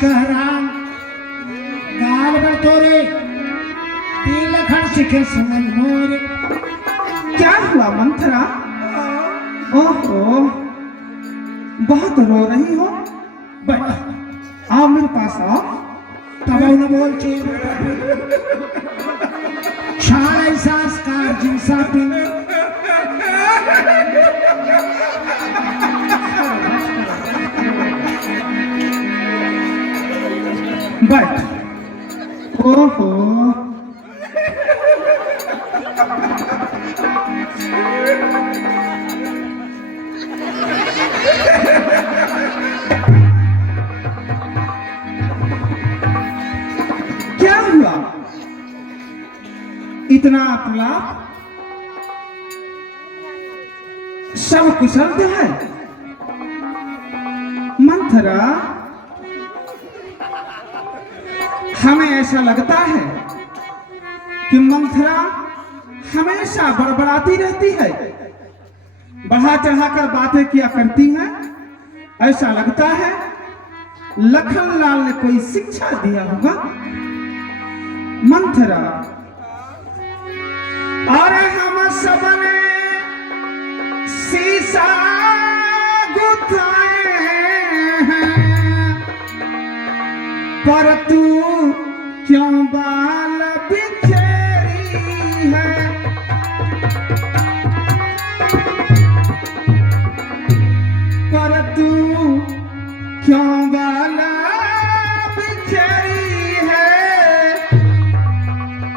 कहरान गाल बड़तोरे तिलखन सिखे समन मोरे। क्या हुआ मंथरा? ओहो, बहुत रो रही हो। आओ मेरे पास आओ। तब न बोल चे छाड़े संस्कार जिनसा पिन बट ओहो, क्या हुआ? इतना प्रलाप? सब कुशल तो है? मंथरा, हमें ऐसा लगता है कि मंथरा हमेशा बड़बड़ाती रहती है, बढ़ा चढ़ाकर बातें किया करती हैं। ऐसा लगता है लखनलाल ने कोई शिक्षा दिया होगा। मंथरा, अरे हम सबने शीशा गुथाए हैं, पर तू क्यों बाल बिखेरी है? पर तू क्यों बाल बिखेरी है?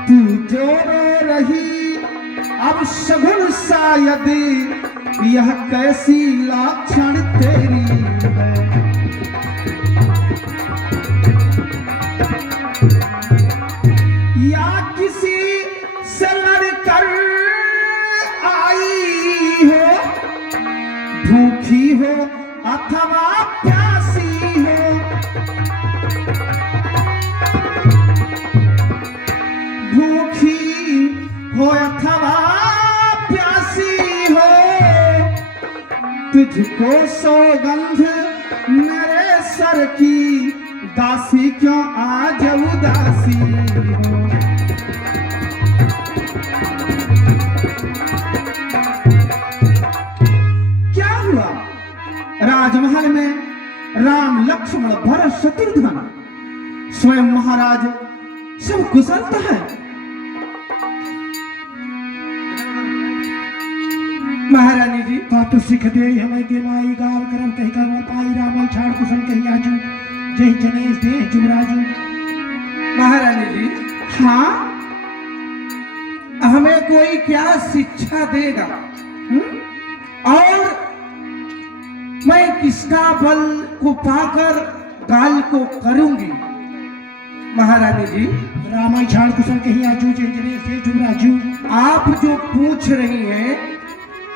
तू जो रो रही अब सगुन शायद यह कैसी लक्षण तेरी है? या किसी से लड़कर आई हो, भूखी हो अथवा प्यासी हो, भूखी हो अथवा प्यासी हो, तुझको सौगंध मेरे सर की दासी क्यों आज उदासी हो? क्या हुआ? राजमहल में राम लक्ष्मण भरत शत्रुघ्न स्वयं महाराज सब कुशल तो है? महारानी जी, तो सिख दे हमें के माई गाल करम कही कर पाई राम छाड़ कुशल कही आजू जय जनेश दे जुमराजू। महारानी जी, हाँ, हमें कोई क्या शिक्षा देगा? और मैं किसका बल को पाकर गाल को करूंगी? महारानी जी, राम छाड़ कुशल कही आजू जय जनेश दे जुमराजू। आप जो पूछ रही हैं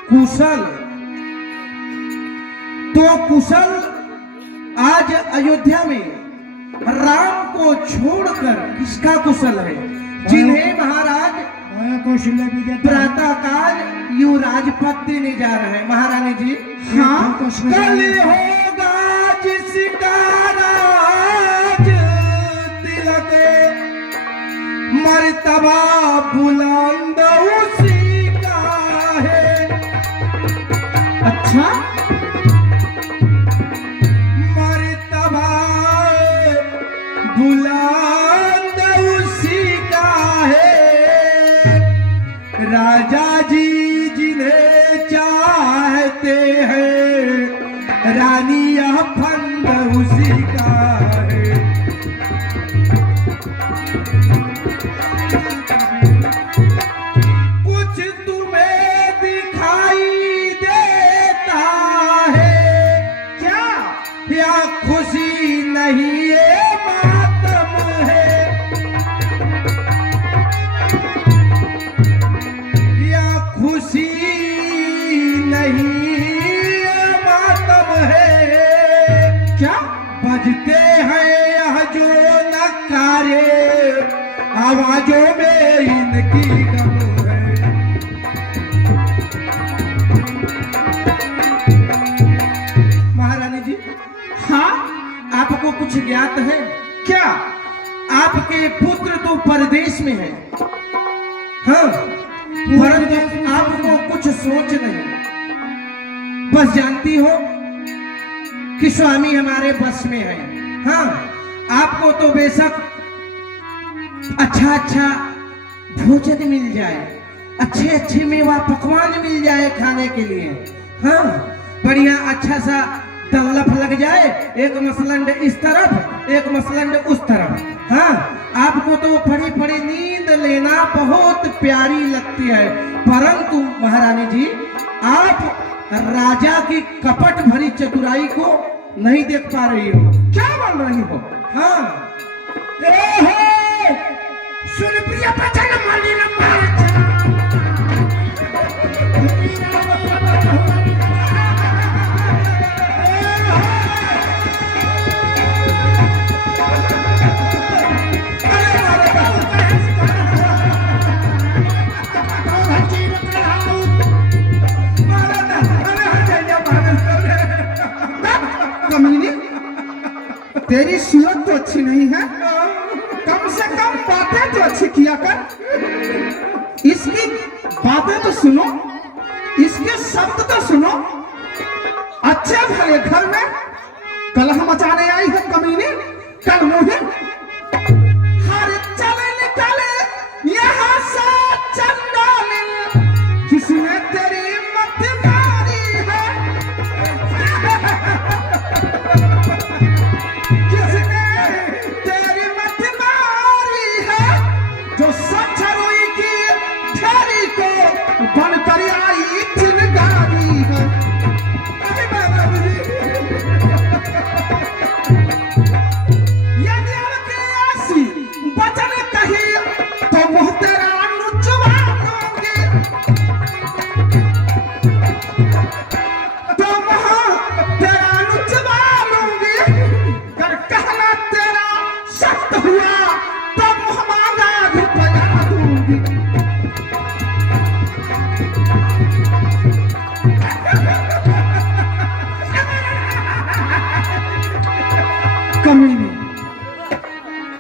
कुशल, तो कुशल आज अयोध्या में राम को छोड़कर किसका कुशल है? जिन्हें महाराज कौशल्य भी देता प्रातः काल यू राजपथ देने जा रहे हैं। महारानी जी, हाँ, कल होगा जिसका राज तिलक मर्तबा बुलंद उसी का है। अच्छा, मर्तबा बुलंद उसी का है, राजा जी जिन्हें चाहते हैं, रानी यह फंद उसी का है। कुछ तुम्हें दिखाई देता है क्या, या खुशी नहीं ये मातम है? या खुशी नहीं ये मातम है क्या? बजते हैं यह जो नकारे, आवाजों में इनकी गम है। महारानी जी, हाँ, आपको कुछ कुछ ज्ञात है? क्या? आपके पुत्र तो परदेश में है, हाँ, परंतु आपको कुछ सोच नहीं। बस जानती हो कि स्वामी हमारे बस में है। हाँ, आपको तो बेशक अच्छा भोजन मिल जाए, अच्छे मेवा पकवान मिल जाए खाने के लिए, हाँ, बढ़िया अच्छा सा दल्लफ लग जाए, एक मसलंड इस तरफ एक मसलंड उस तरफ। हाँ, आपको तो बड़ी नींद लेना बहुत प्यारी लगती है, परंतु महारानी जी आप राजा की कपट भरी चतुराई को नहीं देख पा रही हो। क्या बोल रही हो? हाँ, सुन प्रिय बचन मलिन कमीनी, तेरी सूरत तो अच्छी नहीं है, कम से कम बातें तो अच्छी किया कर। इसकी बातें तो सुनो, इसके शब्द तो सुनो। अच्छे भले घर में कलह मचाने आई है कमीनी, कल मुझे हर चले निकले यहाँ से चंडालिन, किसने तेरी मत मारी है? किसने तेरी मत मारी है? जो सच रोई की ठेरी को बनकर आई चिनगारी है। अरे बाबा जी, यदि आपकी ऐसी वचन कही तो मुँह तेरा नुचवा दूंगी, तो मुँह तेरा नुचवा लूंगी। कर कहना तेरा सख्त हुआ तो मुँह मांगा रुपया दूंगी। कमीनी,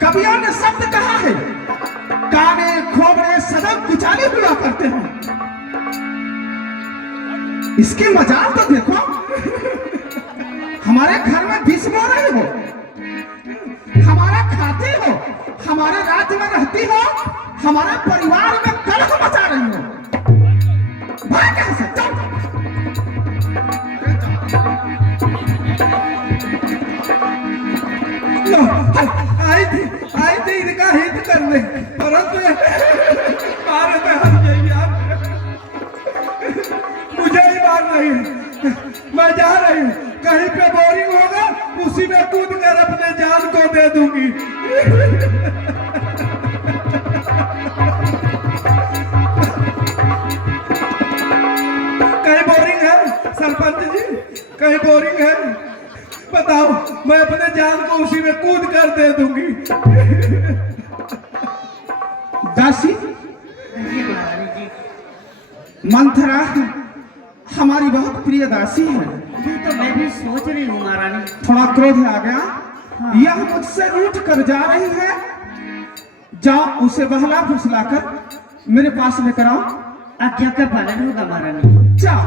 कवियों ने शब्द कहा है, काने खोबड़े सदैव कुचाले हुआ करते हैं। इसकी मजाल तो देखो, हमारे घर में विष बो रही हो, हमारा खाती हो, हमारे राज्य में रहती हो, हमारे परिवार में कलह मचा रही हो। भाग यहाँ से, चल। लो, आई थी इनका हित करने, परंतु मारे पे हम जाइए आप, मुझे ही मार नहीं, मैं जा रही हूँ, कहीं पे बोरिंग होगा उसी में कूद कर अपने जान को दे दूंगी। कहीं बोरिंग है सरपंच जी, कहीं बोरिंग है? बताओ, मैं अपने जान को उसी में कूद कर दे दूंगी। दासी, मंथरा हमारी बहुत प्रिय दासी है। तो मैं भी सोच रही हूँ महारानी। थोड़ा क्रोध आ गया, यह मुझसे रूठ कर जा रही है। जाओ उसे बहला फुसला कर मेरे पास लेकर आओ। आज्ञा का पालन होगा महारानी। जाओ।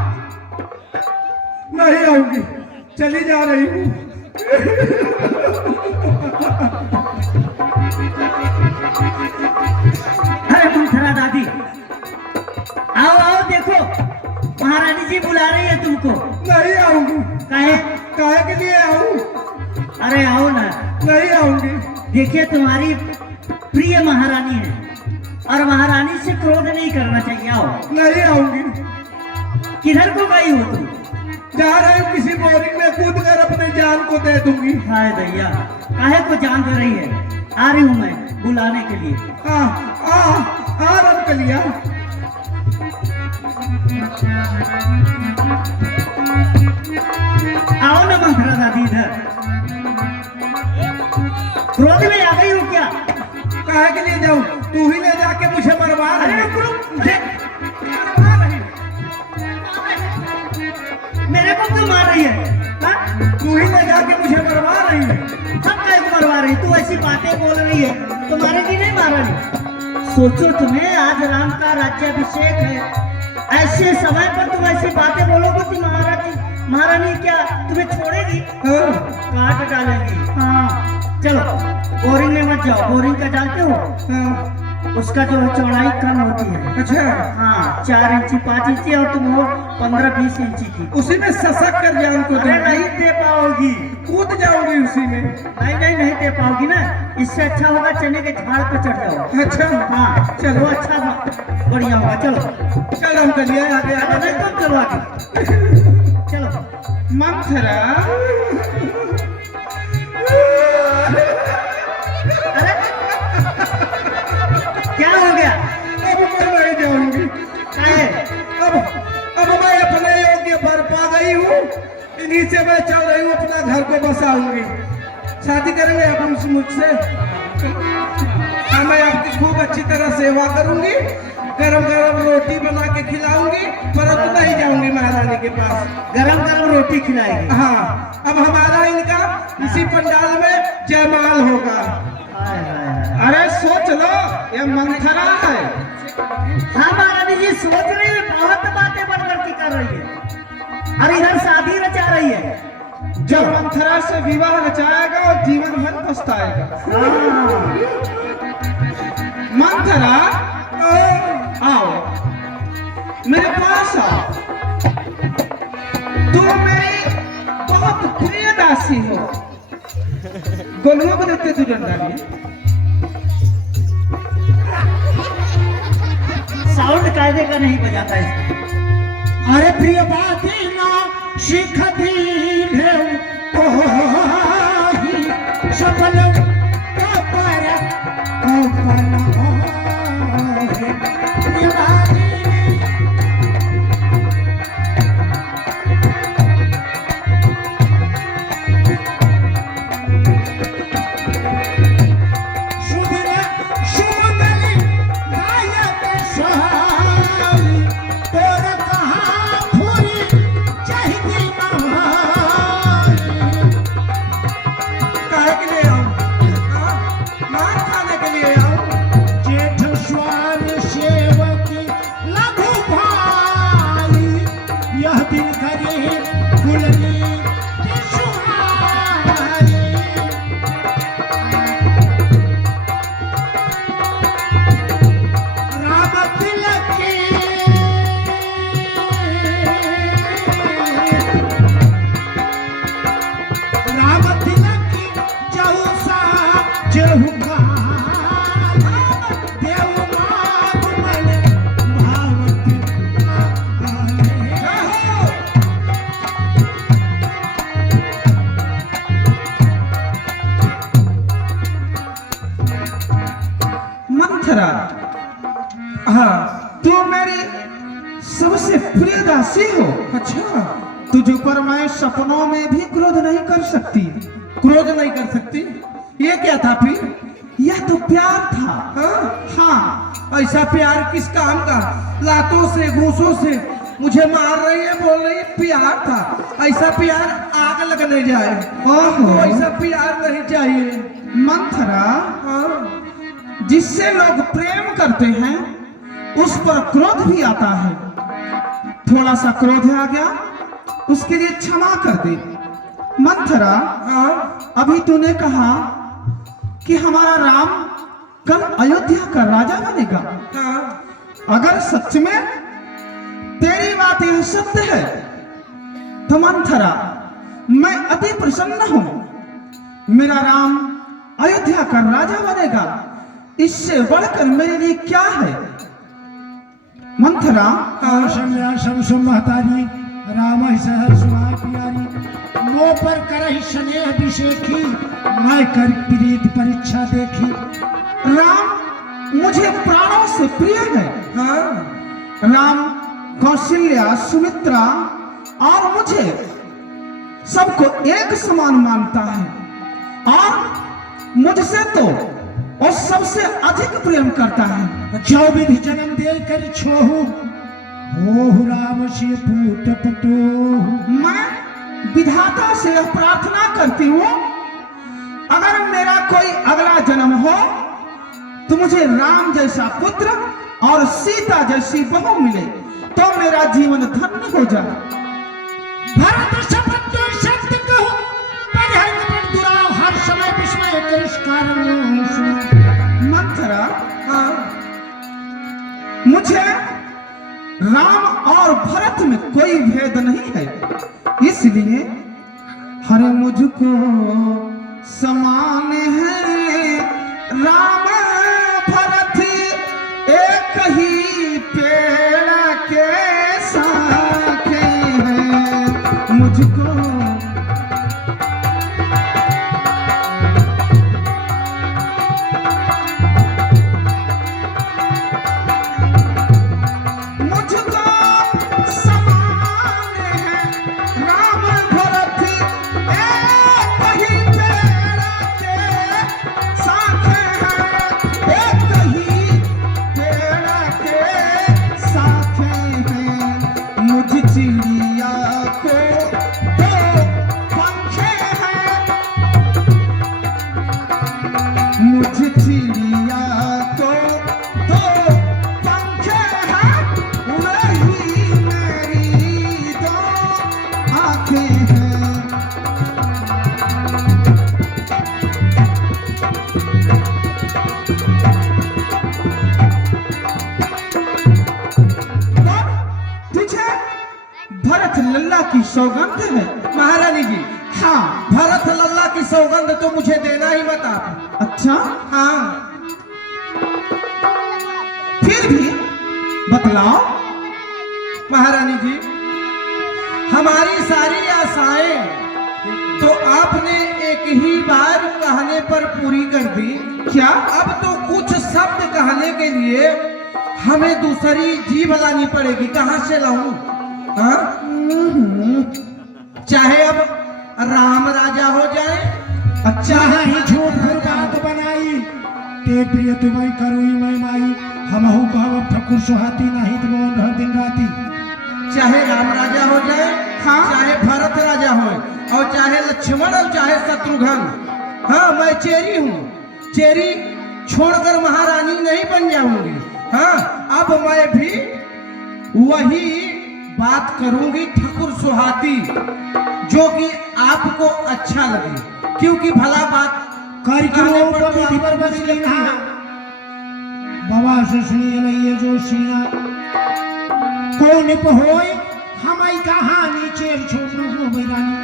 नहीं आऊंगी, चली जा रही हूँ। अरे मंथरा दादी, आओ देखो, महारानी जी बुला रही है तुमको। नहीं आऊंगी। काहे? काहे के लिए आऊं? अरे आओ ना। नहीं आऊंगी। देखिए, तुम्हारी प्रिय महारानी है और महारानी से क्रोध नहीं करना चाहिए। आओ। नहीं आऊंगी। किधर को गई हो तुम? जा रही हूँ, किसी बोरिंग में कूद कर अपने जान को दे दूंगी। हाय दैया, काहे को जान दे रही है? आ रही हूँ मैं बुलाने के लिए। आ रंकलिया। आओ ना मंथरा दादी इधर। क्रोध में आ गई हो क्या? काहे के लिए जाऊं? तू ही ले जाके मुझे मरवा रही है। मरवा रही है। मेरे को क्यों मार रही है? हाँ? तू ही ले जाके मुझे मरवा रही है। सब कहे ऐसी बातें बोल रही है तो मारेगी नहीं महारानी? सोचो तुम्हें आज राम का राज्याभिषेक है, ऐसे समय पर तुम ऐसी बातें बोलोगे कि महारानी क्या तुम्हें छोड़ेगी? काट डालेंगी। हाँ चलो बोरिंग में मत जाओ, बोरिंग का जानते हो? उसका जो चौड़ाई कम होती है। अच्छा हाँ 4 इंची 5 इंची और तुम हो 15-20 इंची की। उसी में ससक कर जान को अरे नहीं दे पाओगी, कूद जाऊंगी उसी में। नहीं दे पाओगी ना। इससे अच्छा होगा चने के झाड़ पर चढ़ जाओ। अच्छा हाँ चलो अच्छा बढ़िया होगा। चलो चल हम चलिए आगे आगे। नहीं तुम चलो आगे चलो। मंथरा अरे क्या हो गया? अब मैं नहीं जाऊंगी। अब मैं अपने योग्य पर पा गई हूँ, इन्हीं से मैं चल रही हूँ, अपना घर को बसाऊंगी। शादी करेंगे आप हमसे मुझसे? हाँ मैं आपकी खूब अच्छी तरह सेवा करूंगी, गरम गरम रोटी बना के खिलाऊंगी, परंतु नहीं जाऊंगी महारानी के पास। गरम गरम रोटी खिलाएगी? हाँ अब हमारा इनका इसी पंडाल में जयमाल होगा। अरे सोच लो ये मंथरा है। हाँ महारानी जी सोच रही है, बहुत बातें बनकर के कर रही है। अरे इधर शादी रचा रही है। जो मंथरा से विवाह रचाएगा और जीवन भर पछताएगा। मंथरा आओ मेरे पास आओ, तुम मेरी बहुत प्रिय दासी हो। गोलुआ को देखते तू डंडा लिए साउंड कायदे का नहीं बजाता है। अरे प्रिय बाती ना शिखती ढेव कोही सफल कपर कपन होहे प्रिय बाती शुभ्र शुभमलि गायक सहाई तोर कहाँ फूरी चाहिए नहाई। काहे के लिए आऊं? मार खाने के लिए आऊं? जेठ श्वान सेवकी लघु भाई यह दिन करे कुलनी सुहाई। राम तिलक की राम तिलक की चौसा चहुका देव माग मन भावती मंथरा हाँ तू मेरी सबसे प्रिय दासी हो। अच्छा तुझ पर मैं सपनों में भी क्रोध नहीं कर सकती। क्रोध नहीं कर सकती? ये क्या था फिर? यह तो प्यार था। हाँ ऐसा प्यार किस काम का? लातों से घूसों से मुझे मार रही है, बोल रही है प्यार था। ऐसा प्यार आग लगने जाए। ओहो। ऐसा प्यार नहीं चाहिए। मंथरा हाँ जिससे लोग प्रेम करते हैं उस पर क्रोध भी आता है। थोड़ा सा क्रोध आ गया उसके लिए क्षमा कर दे। मंथरा हाँ अभी तूने कहा कि हमारा राम कल अयोध्या का राजा बनेगा। हाँ अगर सच में तेरी बात यह सत्य है तो मंथरा मैं अति प्रसन्न हूं। मेरा राम अयोध्या का राजा बनेगा, इससे बढ़कर मेरे लिए क्या है? मंथरा महतारी राम सहर सुनाय प्यारी मोह पर करहि स्नेह अभिषेकी मैं कर प्रीत परीक्षा देखी। राम मुझे प्राणों से प्रिय है। हाँ राम कौशल्या सुमित्रा और मुझे सबको एक समान मानता है और मुझसे तो वो सबसे अधिक प्रेम करता है। जो विधि जन्म दे कर छोहु हो राम से पूत पतो। मैं विधाता से यह प्रार्थना करती हूँ अगर मेरा कोई अगला जन्म हो तो मुझे राम जैसा पुत्र और सीता जैसी बहू मिले तो मेरा जीवन धन्य हो जाए। भरत शपथ तो शब्द कहो पर है कपट दुराव हर समय विस्मय तिरस्कार मंथरा, मुझे राम और भरत में कोई भेद नहीं है, इसलिए हर मुझको समान है। राम भरत एक ही पेड़ के शाखे हैं। मुझको की सौगंध है। महारानी जी, हाँ, भरत लल्ला की सौगंध तो मुझे देना ही मत आप। अच्छा, हाँ, फिर भी बतलाओ। महारानी जी, हमारी सारी आशाएं तो आपने एक ही बार कहने पर पूरी कर दी। क्या? अब तो कुछ शब्द कहने के लिए हमें दूसरी जीभ लानी पड़ेगी। कहाँ से लाऊं? हाँ? चाहे अब राम राजा हो जाए, अच्छा है ही झूठ फूट बात बनाई ते प्रिय तुम्हें करुई मैं माई हमहु कहब ठकुर सुहाती नहीं तो मोहन रह दिन राती। चाहे राम राजा हो जाए, हाँ, चाहे भरत राजा हो, और चाहे लक्ष्मण और चाहे शत्रुघ्न। हाँ, मैं चेरी हूँ, चेरी छोड़कर महारानी नहीं बन जाऊंगी। हाँ, अब मैं भी वही बात करूंगी ठकुर सुहाती, जो कि आपको अच्छा लगे, क्योंकि भला बात कार्यक्रम पर विधि पर बस लेना बाबा से सुनिए लइए जो सीना को निप होए हमारी कहानी चेर छोड़ लो बैरानी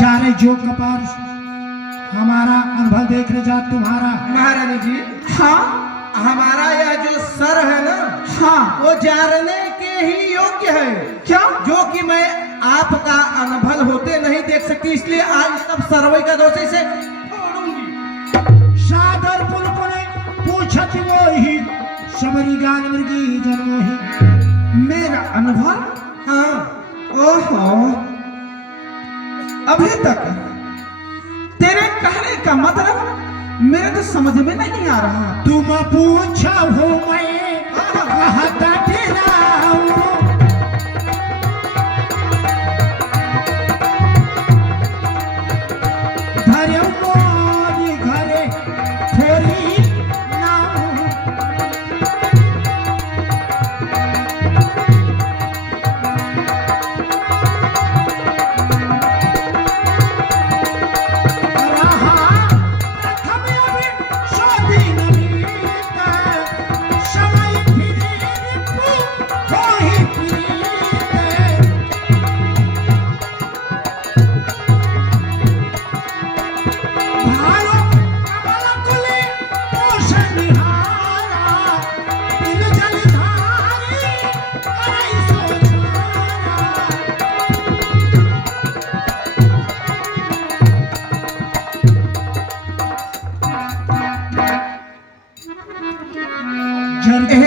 जा रहे जो कपार हमारा अनुभव देख रहे जा तुम्हारा। महारानी जी, हाँ, हमारा यह जो सर है ना, हाँ, वो जानने के ही योग्य है। क्या? जो कि मैं आपका अनुभव होते नहीं देख सकती, इसलिए आज सब सर्वे का दोषी से छोड़ूंगी। सादर पुलपुने पूछत वो ही सबरी गान मृगी जन्मो ही मेरा अनुभव? हाँ, ओहो, अभी तक तेरे कहने का मतलब मेरे तो समझ में नहीं आ रहा। तुम पूछा हो मैं कहता तेराऊं धर्म मोरी घरे थोड़ी नाऊं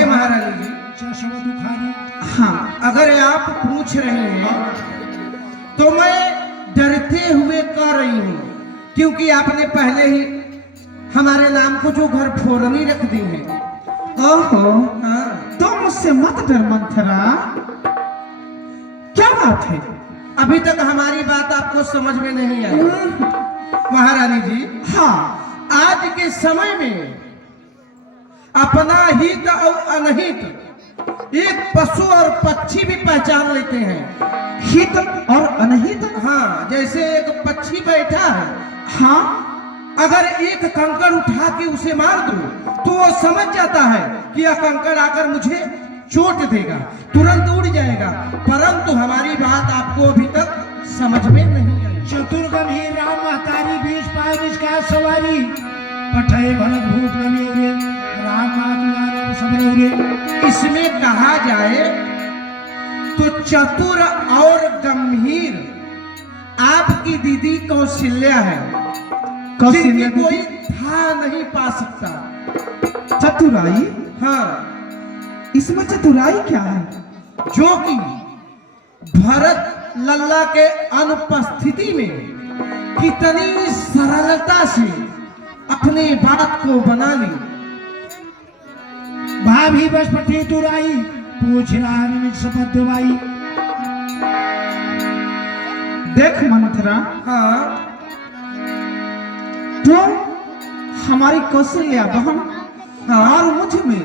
महारानी जी, हाँ, अगर आप पूछ रहे हैं तो मैं डरते हुए कह रही हूँ, क्योंकि आपने पहले ही हमारे नाम को जो घर फोड़नी रख दी है। ओहो, हाँ, तो मुझसे मत डर मंथरा, क्या बात है? अभी तक हमारी बात आपको समझ में नहीं आई। महारानी जी, हाँ, आज के समय में अपना हित और अनहित एक पशु और पक्षी भी पहचान लेते हैं। हित और अनहित। हाँ, जैसे एक पक्षी बैठा है, हाँ, अगर एक कंकड़ उठा के उसे मार दो तो वो समझ जाता है कि यह कंकड़ आकर मुझे चोट देगा, तुरंत उड़ जाएगा। परंतु हमारी बात आपको अभी तक समझ में नहीं आई। चतुर गंभीर राम महतारी 20 पाए निष्का सवारी पठे भरत भूप गम्योरे राम मातुआर सबरौरे। इसमें कहा जाए तो चतुर और गंभीर आपकी दीदी कौशल्या है, कौशल्या जिनकी कोई था नहीं पा सकता। चतुराई। हाँ, इसमें चतुराई क्या है? जो कि भरत लल्ला के अनुपस्थिति में कितनी सरलता से अपने बात को बना ली। भाभी बस पटी तुराई पूछ लान शपथ दवाई। देख मंथरा, हाँ, तो हमारी कौशल्या बहन हाँ, और मुझ में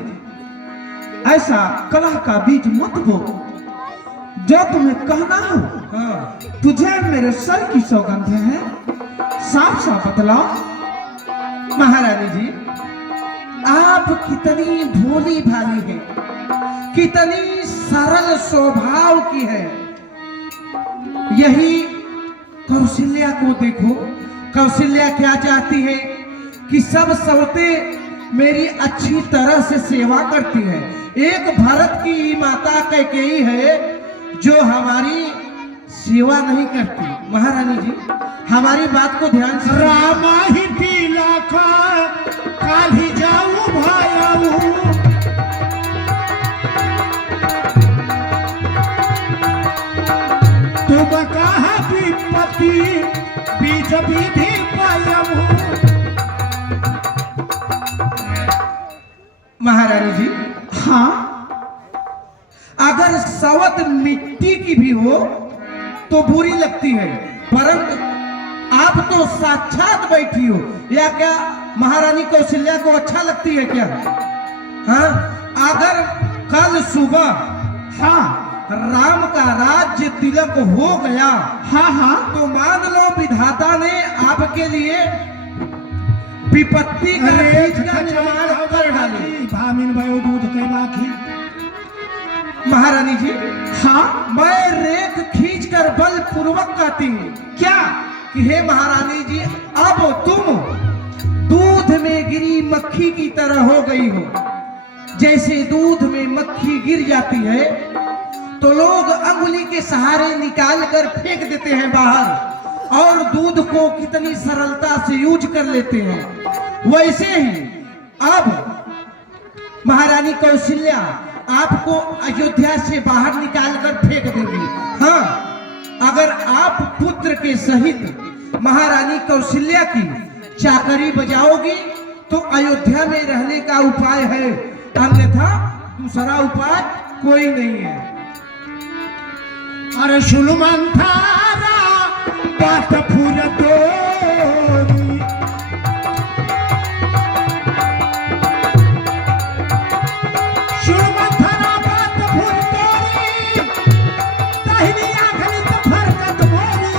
ऐसा कलह का बीज मत बो। जो तुम्हें कहना हो, हाँ, तुझे मेरे सर की सौगंध है, साफ साफ बतलाओ। महारानी जी, आप कितनी भोली भाली हैं, कितनी सरल स्वभाव की है। यही कौशल्या को देखो, कौशल्या क्या चाहती है कि सब सौतें मेरी अच्छी तरह से सेवा करती है। एक भरत की माता कैकेयी है जो हमारी सेवा नहीं करती। महारानी जी, हमारी बात को ध्यान से रामा ही पीला खा काली जाऊ भायाऊ। तुम कहा विपत्ति बीज विधि पायऊ। महारानी जी, हाँ, अगर सवत मिट्टी की भी हो तो बुरी लगती है, परंतु आप तो साक्षात बैठी हो, या क्या महारानी कौशल्या को अच्छा लगती है क्या? हाँ, अगर कल सुबह हाँ, राम का राज्य तिलक हो गया, हाँ, हाँ, तो मान लो विधाता ने आपके लिए विपत्ति का बीज का निर्माण कर डाली। भामिन भयो दूध के बाकी। महारानी जी, हाँ, मैं रेख खींच कर बल पूर्वक कहती हूँ क्या? कि हे महारानी जी, अब तुम दूध में गिरी मक्खी की तरह हो गई हो। जैसे दूध में मक्खी गिर जाती है तो लोग अंगुली के सहारे निकाल कर फेंक देते हैं बाहर, और दूध को कितनी सरलता से यूज कर लेते हैं। वैसे ही अब महारानी कौशल्या आपको अयोध्या से बाहर निकाल कर फेंक देगी। हाँ, अगर आप पुत्र के सहित महारानी कौशल्या की चाकरी बजाओगी तो अयोध्या में रहने का उपाय है, अन्यथा दूसरा उपाय कोई नहीं है। अरे सुलमान थारा बात फूल तोरी। सुलमान थारा बात फूल तोरी, दाहिनी आंखनी तो फरकत मोरी।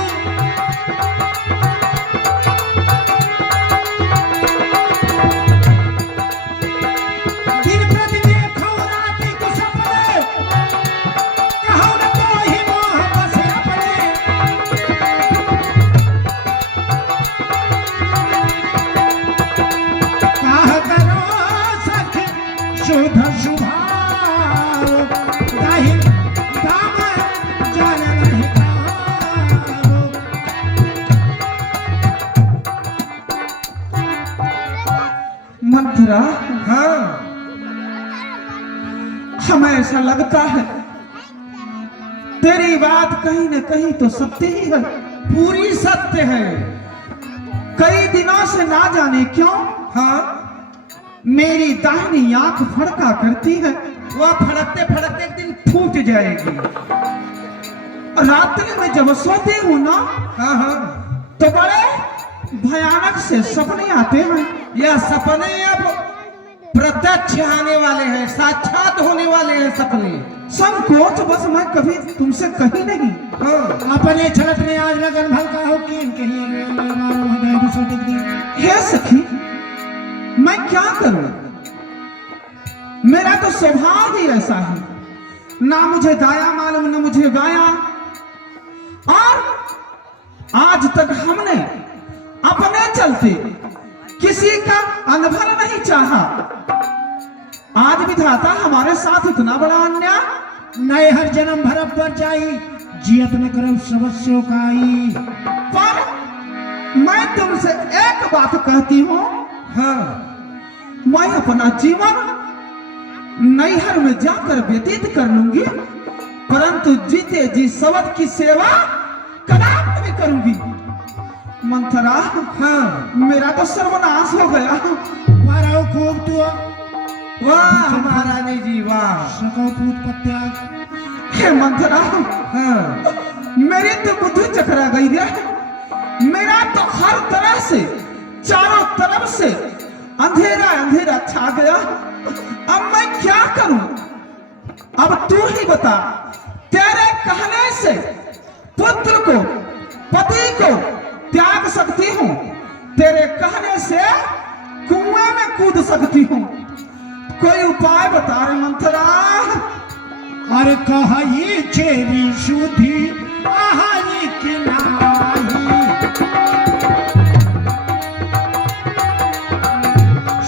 दिन प्रति देखो राती को सपने, कहो न तो ही मोह बसे अपने। काह करो सखी शुद्ध शुभाव, दाहिन दाम जान नहीं पाओ। मंथरा, हाँ, हमें ऐसा लगता है तेरी बात कहीं न कहीं तो सत्य ही है। पूरी सत्य है। कई दिनों से ना जाने क्यों हाँ, मेरी दाहिनी आंख फड़का करती है, वह फड़कते फड़कते एक दिन फूट जाएगी। रात्रि में जब सोती हूँ ना हाँ, हाँ, तो बड़े भयानक से सपने आते हैं। यह सपने अब प्रत्यक्ष आने वाले हैं, साक्षात होने वाले हैं सपने। संकोच बस मैं कभी तुमसे कही नहीं। हाँ, अपने छलत में आज लगन भलका हो कि कहीं हे सखी, मैं क्या करूं? मेरा तो स्वभाव ही ऐसा है, ना मुझे दाया मालूम न मुझे गाया। और आज तक हमने अपने चलते किसी का अनुभव नहीं चाहा। आज विधाता हमारे साथ इतना बड़ा अन्याय। नए हर जन्म भरब पर जाई, जियत न करब सबस्यो काई। पर मैं तुमसे एक बात कहती हूँ, हाँ, मैं अपना जीवन नैहर में जाकर व्यतीत कर लूंगी, परंतु जीते जी सवत की सेवा कदापि नहीं करूंगी। मंथरा, हाँ, मेरा तो सर्वनाश हो गया। मारो खूब तू वाह महारानी जी वाह। सको पूत पत्या। हे मंथरा, हाँ, मेरी तो बुद्धि चकरा गई रे। मेरा तो हर तरह से, चारों तरफ से अंधेरा अंधेरा छा गया। अब मैं क्या करूं? अब तू ही बता। तेरे कहने से पुत्र को, पति को त्याग सकती हूँ, तेरे कहने से कुएं में कूद सकती हूँ। कोई उपाय बता रे मंथरा। अरे कही छेरी सुधी आहाई की नाही।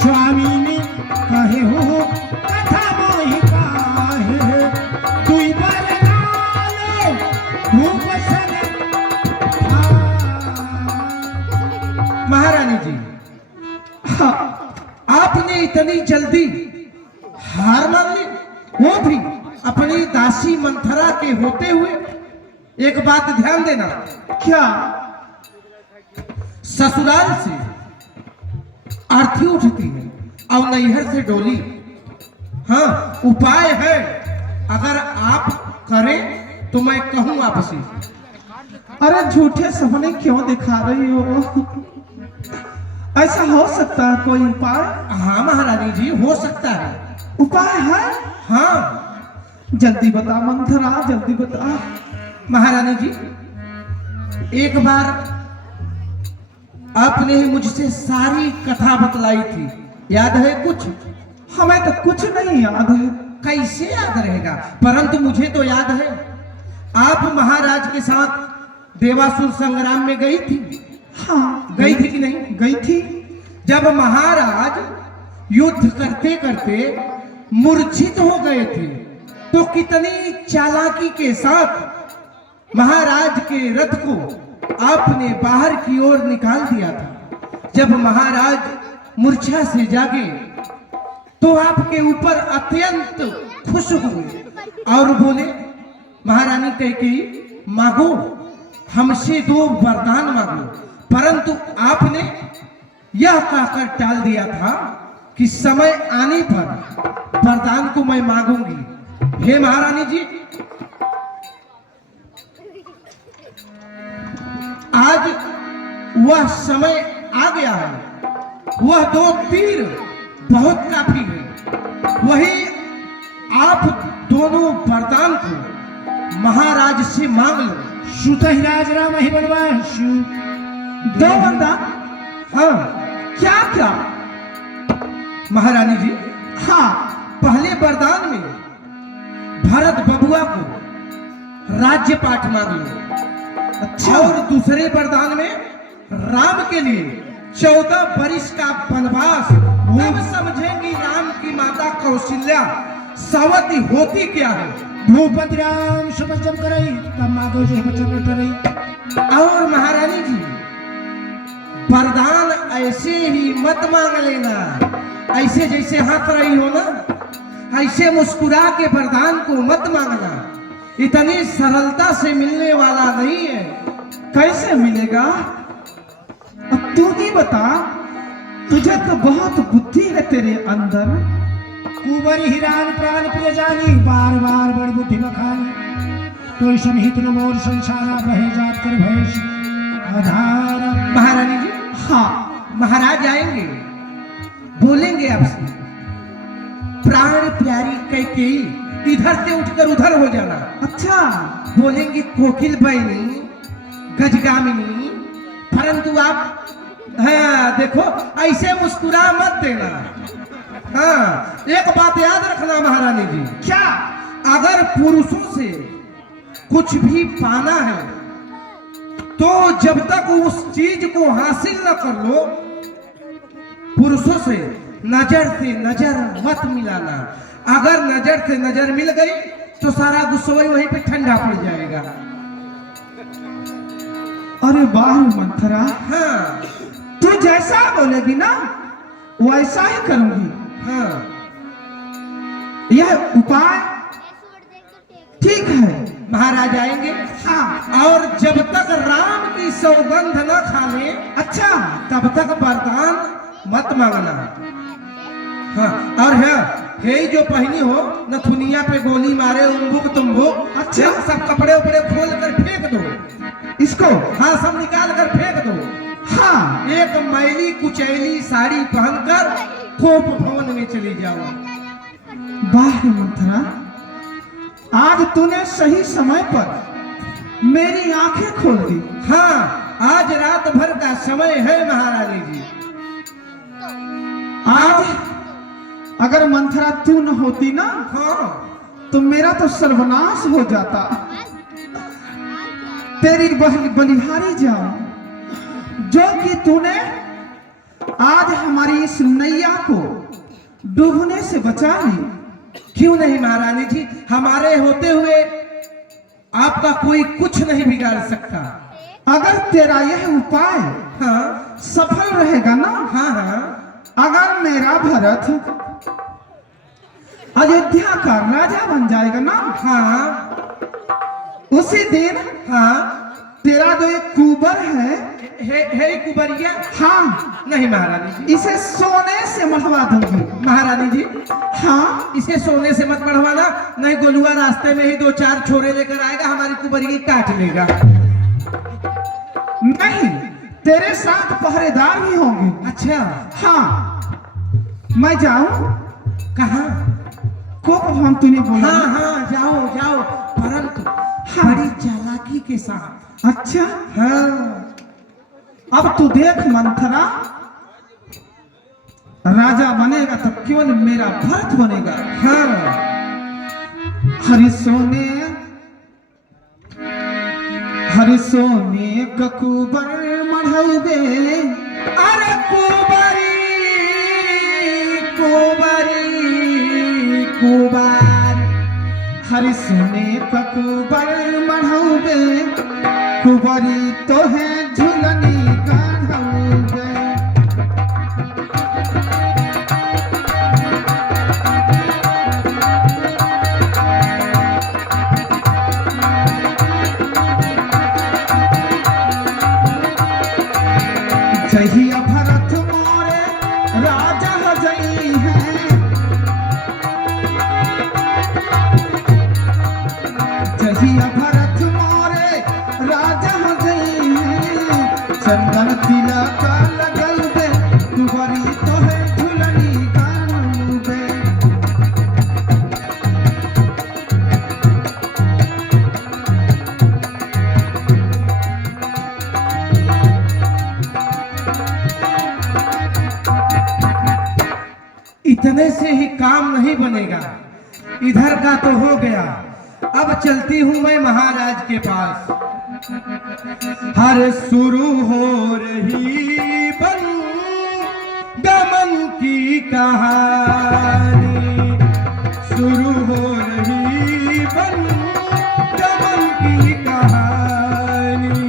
स्वामी ने कहे हो कथा मोहि काहे, दुई बार नालो भूप सन महारानी जी, हाँ, आपने इतनी जल्दी हार मान ली, वो भी अपनी दासी मंथरा के होते हुए। एक बात ध्यान देना, क्या? ससुराल से आरती उठती है और नैहर से डोली। हाँ, उपाय है, अगर आप करें तो मैं कहूं आपसे। अरे झूठे सपने क्यों दिखा रही हो? ऐसा हो सकता है कोई उपाय? हाँ महारानी जी, हो सकता है। उपाय है? हाँ जल्दी बता मंथरा, जल्दी बता। महारानी जी, एक बार आपने ही मुझसे सारी कथा बतलाई थी, याद है कुछ? हमें तो कुछ नहीं याद है। कैसे याद रहेगा? परंतु मुझे तो याद है, आप महाराज के साथ देवासुर संग्राम में गई थी। हाँ, गई थी कि नहीं? गई थी। जब महाराज युद्ध करते करते मूर्छित हो गए थे, तो कितनी चालाकी के साथ महाराज के रथ को आपने बाहर की ओर निकाल दिया था। जब महाराज मूर्छा से जागे तो आपके ऊपर अत्यंत खुश हुए और बोले, महारानी कैकेयी, मांगो, हमसे 2 वरदान मांगो। परंतु आपने यह कहकर टाल दिया था कि समय आने पर वरदान को मैं मांगूंगी। हे महारानी जी, आज वह समय आ गया है। वह 2 तीर बहुत काफी है। वही आप दोनों वरदान को महाराज से मांग लो। सुतहि राज राम ही बनवास। 2 वरदान? हाँ क्या क्या? महारानी जी, हाँ, पहले वरदान में भरत बबुआ को राज्य पाठ मांग लो। अच्छा। और दूसरे वरदान में राम के लिए 14 वर्ष का वनवास। तब समझेंगी राम की माता कौशल्या सवती होती क्या है। भूपति राम समझम करई, तब मागो जो बचन टरई। और महारानी जी, वरदान ऐसे ही मत मांग लेना, ऐसे जैसे हंस रही हो ना, ऐसे मुस्कुरा के वरदान को मत मांगना। इतनी सरलता से मिलने वाला नहीं है। कैसे मिलेगा? अब तू ही बता। तुझे तो बहुत बुद्धि है तेरे अंदर। कुबरी हिरान प्राण प्रिय जानी, बार बार बड़ बुद्धि बखानी। तो समहित न मोर संसारा, बहे जात कर भय आधार। महारानी जी, हाँ महाराज आएंगे, बोलेंगे आपसे, प्राण प्यारी कैकेयी इधर से उठकर उधर हो जाना। अच्छा, बोलेंगे कोकिल बहनी, गजगामिनी, परंतु आप हाँ देखो ऐसे मुस्कुरा मत देना। हाँ, एक बात याद रखना महारानी जी, क्या? अगर पुरुषों से कुछ भी पाना है तो जब तक उस चीज को हासिल न कर लो, पुरुषों से नजर मत मिलाना। अगर नजर से नजर मिल गई तो सारा गुस्सा वहीं पे ठंडा पड़ जाएगा। अरे वाह मंथरा, हाँ तू जैसा बोलेगी ना वैसा ही करूंगी। हाँ, यह उपाय ठीक है। महाराज आएंगे। हाँ, और जब तक राम की सौगंध न खा ले, अच्छा, तब तक वरदान मत मांगना। हाँ, और है जो पहनी हो नथुनिया पे गोली मारे उम्बुक तुम्बुक, अच्छा, सब कपड़े उपड़े खोल कर फेंक दो इसको। हाँ, सब निकाल कर फेंक दो। हाँ, एक मैली कुचैली साड़ी पहनकर कोप भवन में चली जाओ। वाह मंथरा, आज तूने सही समय पर मेरी आंखें खोल दी। हाँ, आज रात भर का समय है महारानी जी। आज अगर मंथरा तू न होती ना, हाँ, तो मेरा तो सर्वनाश हो जाता। तेरी बलिहारी जाऊं जो कि तूने आज हमारी इस नैया को डूबने से बचा ली। क्यों नहीं महारानी जी, हमारे होते हुए आपका कोई कुछ नहीं बिगाड़ सकता। अगर तेरा यह उपाय हाँ सफल रहेगा ना, हाँ हाँ, अगर मेरा भरत अयोध्या का राजा बन जाएगा ना, हाँ, उसी दिन हाँ, तेरा जो एक कुबर है कुबरिया। हाँ, नहीं महारानी जी, इसे सोने से मढ़वा दूंगी। महारानी जी, हाँ, इसे सोने से मत बढ़वाना, नहीं गोलुआ रास्ते में ही 2-4 छोरे लेकर आएगा, हमारी कुबरिया काट लेगा। नहीं, तेरे साथ पहरेदार भी होंगे। अच्छा, हाँ, मैं जाऊं? कहाँ? कोप भवन तूने बोला। हाँ हाँ, जाओ जाओ, परंतु हाँ। बड़ी चालाकी के साथ। अच्छा, हाँ, अब तू देख मंथरा, राजा बनेगा तो केवल मेरा भरत बनेगा। हाँ, हरि सोने ककुबर मढ़ाइबे। अरे कुबरी कुबार, हरि सोने ककुबर मढ़ाइबे, कुबरी तो है झुलनी गाढ़ाइबे। जहिया भरत मोरे राजा जई है, जहिया भरत मोरे राजा जई है, चंदन तिलक लगल बे, कुंवरी तो है झुलनी गानबे। इतने से ही काम नहीं बनेगा, इधर का तो हो गया। अब चलती हूं मैं महाराज के पास। हर शुरू हो रही बन दमन की कहानी, शुरू हो रही बन दमन की कहानी।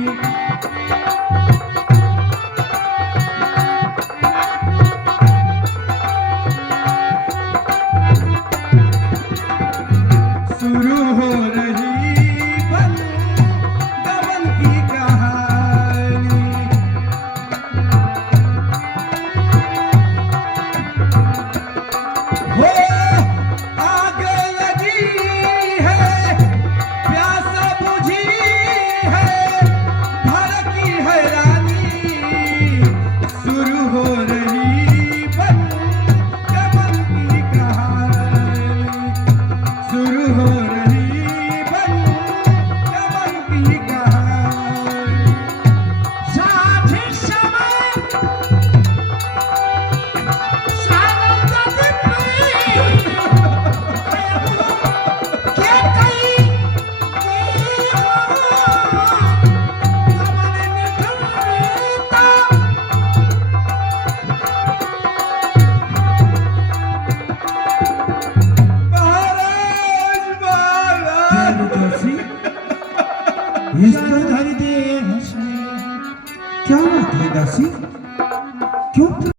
शुरू हो रही बन दमन की कहानी। हो आग लगी नर धरि देह स्नेह। क्या बात है दासी, क्यों